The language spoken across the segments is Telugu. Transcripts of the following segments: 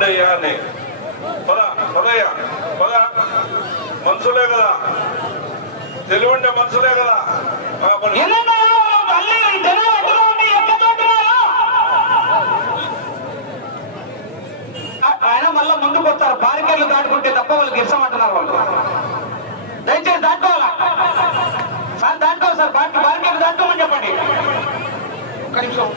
రండి అయ్యా అని. పదయ్యా పద, మనుషులే కదా, తెలివండే మనుషులే కదా. ఆయన మళ్ళా ముందుకు వస్తారు. బారికేర్లు దాటుకుంటే తప్ప వాళ్ళకి ఇష్టమంటున్నారు. వాళ్ళు దయచేసి దాటుకోవాలా సార్, దాటుకోవాలి సార్, బారికేర్లు దాటుకోమని చెప్పండి. ఒక్క నిమిషం.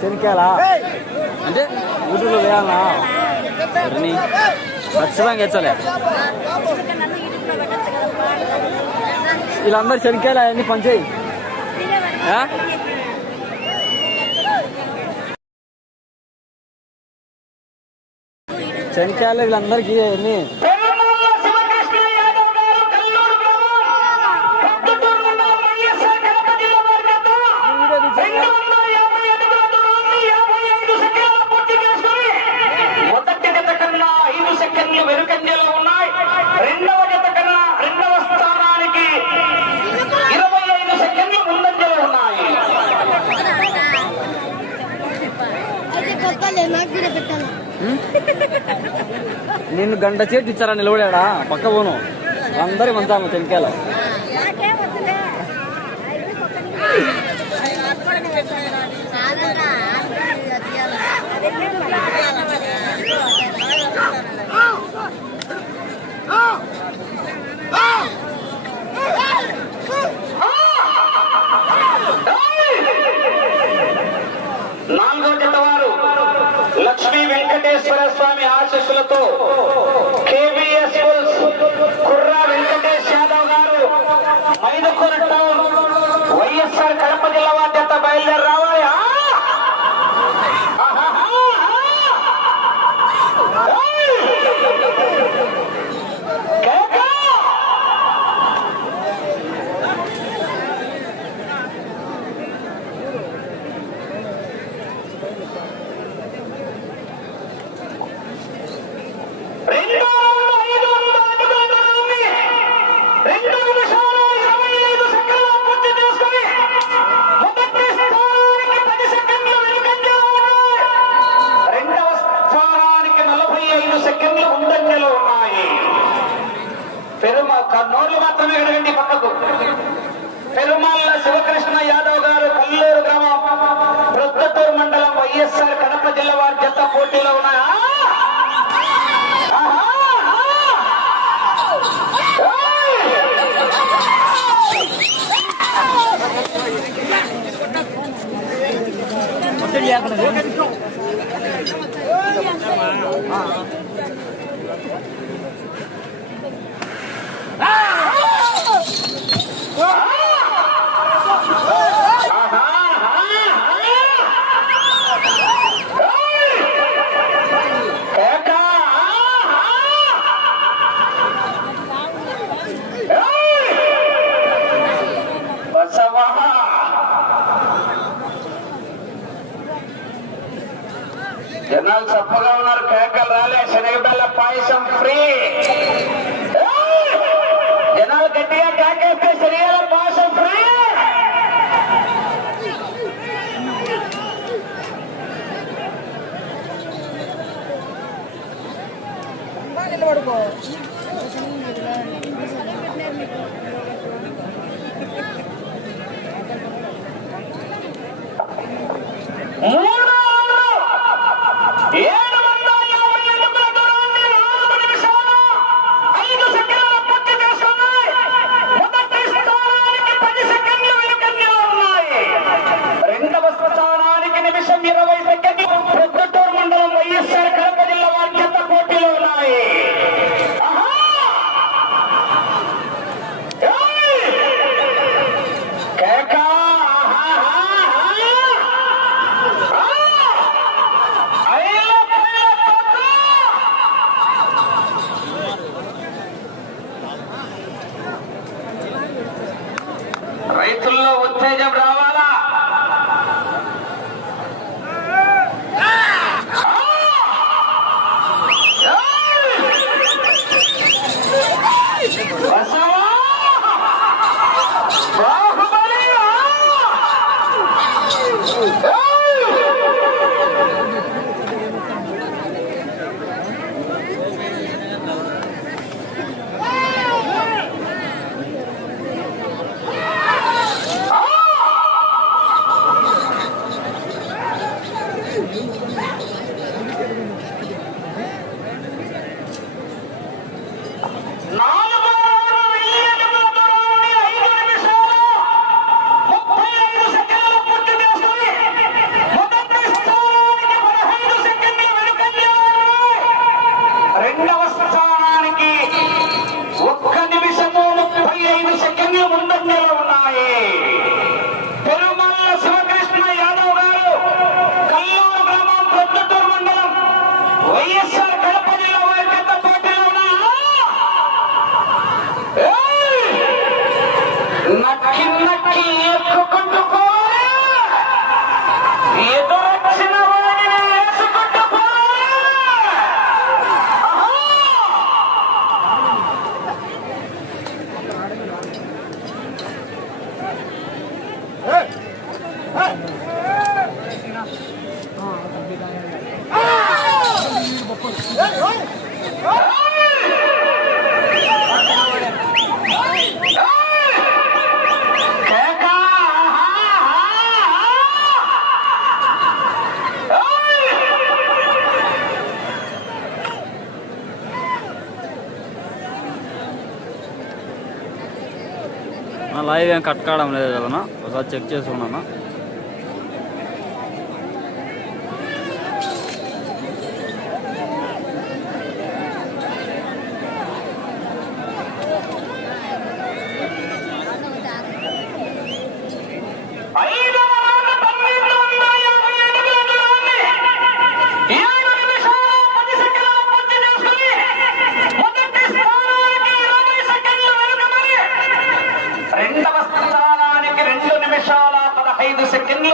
చెనికేలా అంటే యూట్యూబ్లో వేయాలనా ఖచ్చితంగా ఎచ్చలే. వీళ్ళందరూ చెనికేలా అన్ని పనిచేయి. చెనికేలా వీళ్ళందరికీ అన్ని వెనుకంజలో ఉన్నాయి. రెండవ జత కన్నా రెండవ స్థానానికి 25 సెకండ్లు ముందంజలో ఉన్నాయి. నిన్ను గంట చేతి ఇచ్చారా నిలబడా పక్క పోను అందరి మంతాను చెనికేలా. నాలుగో జత వారు లక్ష్మీ వెంకటేశ్వర స్వామి ఆశీస్సులతో కేబిఎస్ కుర్రా వెంకటేష్ యాదవ్ గారు మైదుకూరు టౌన్ వైఎస్ఆర్ కడప జిల్లా వారి జత బయలుదేరి రావాలి. నోర్లు మాత్రమే అడగండి పక్కకు. పెరుమాళ్ళ శివకృష్ణ యాదవ్ గారు కల్లూరు గ్రామం ప్రొద్దుటూరు మండలం వైఎస్ఆర్ కడప జిల్లా వారి జత పోటీలో ఉన్నాయా? జనాలు చప్పగా ఉన్నారు, కేకలు రాలే. శనగబెల్ల పాయసం ఫ్రీ. జనాలు గట్టిగా కేకేస్తే శనగబెల్ల పాయసం ఫ్రీ. నిలబడుకో. స్థానానికి నిమిషం 20 సెకండ్లు ప్రొద్దుటూరు మండలం వైఎస్ఆర్ కడప జిల్లా వారి జత పోటీలో ఉన్నాయి. రైతుల్లో ఉత్తేజం రావాలా? లైవ్ ఏం కట్ కావడం లేదు కదా, ఒకసారి చెక్ చేసుకున్నాను.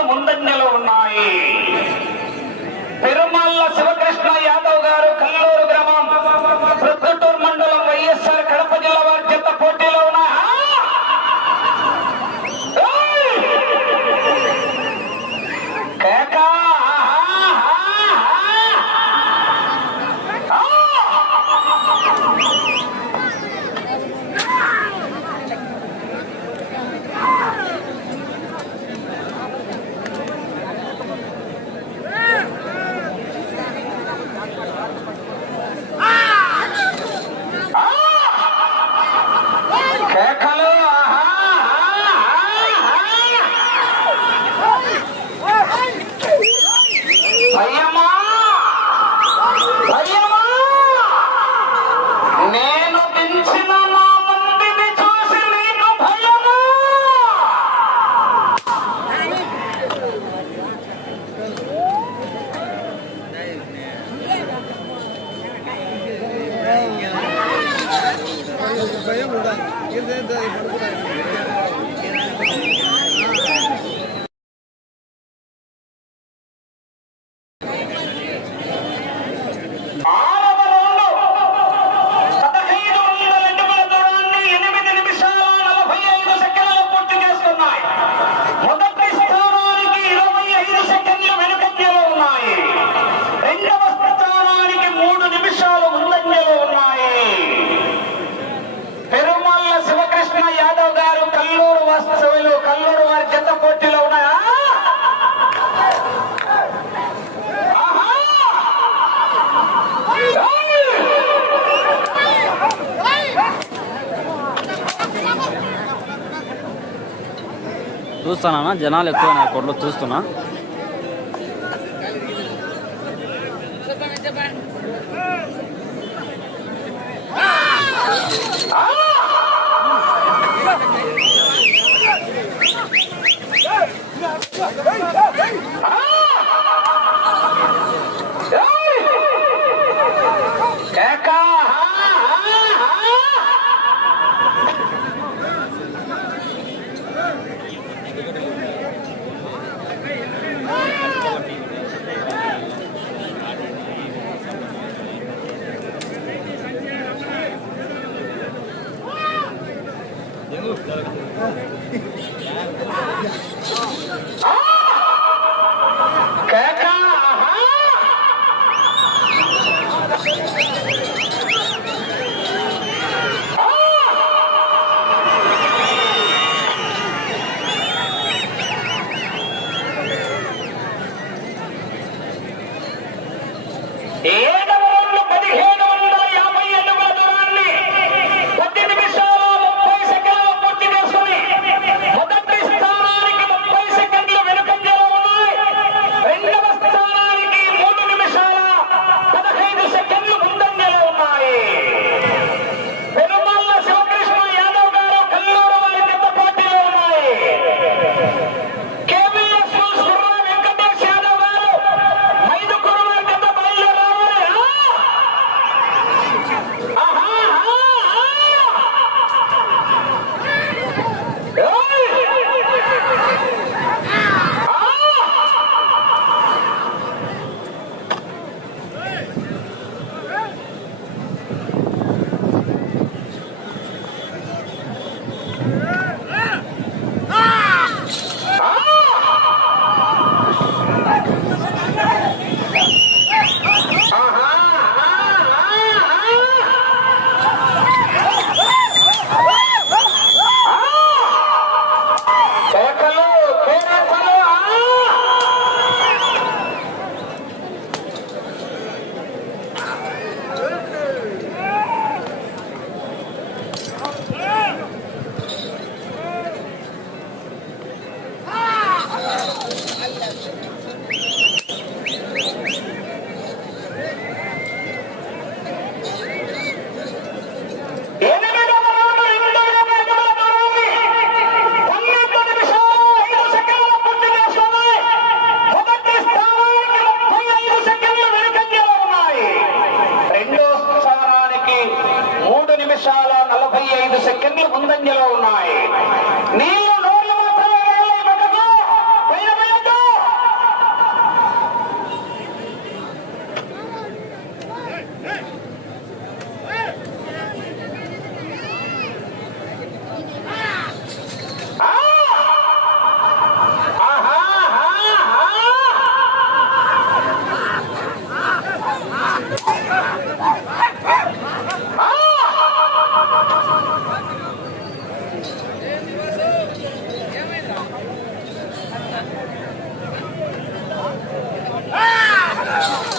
ముందంజలో ఉన్నాయి. పెరుమాళ్ళ శివకృష్ణ యాదవ్ గారు కల్లూరు గ్రామం ప్రొద్దుటూరు మండలం వైఎస్ఆర్ కడప జిల్లా వారి జత పోటీలో ఉన్నాయి. నేను దించిన నా మందిని చూసి నీకు భయమా? కల్లూరు వారి జత పోటీలో ఉన్నాయా? చూస్తానా, జనాలు ఎక్కువ కొట్లో చూస్తున్నా. సెకండ్లు ముందంజలో ఉన్నాయి. నీళ్లు నోర్లు మాత్రమే వెళ్ళాయి పక్కకు. పైన వెళ్ళొద్దు. Ah!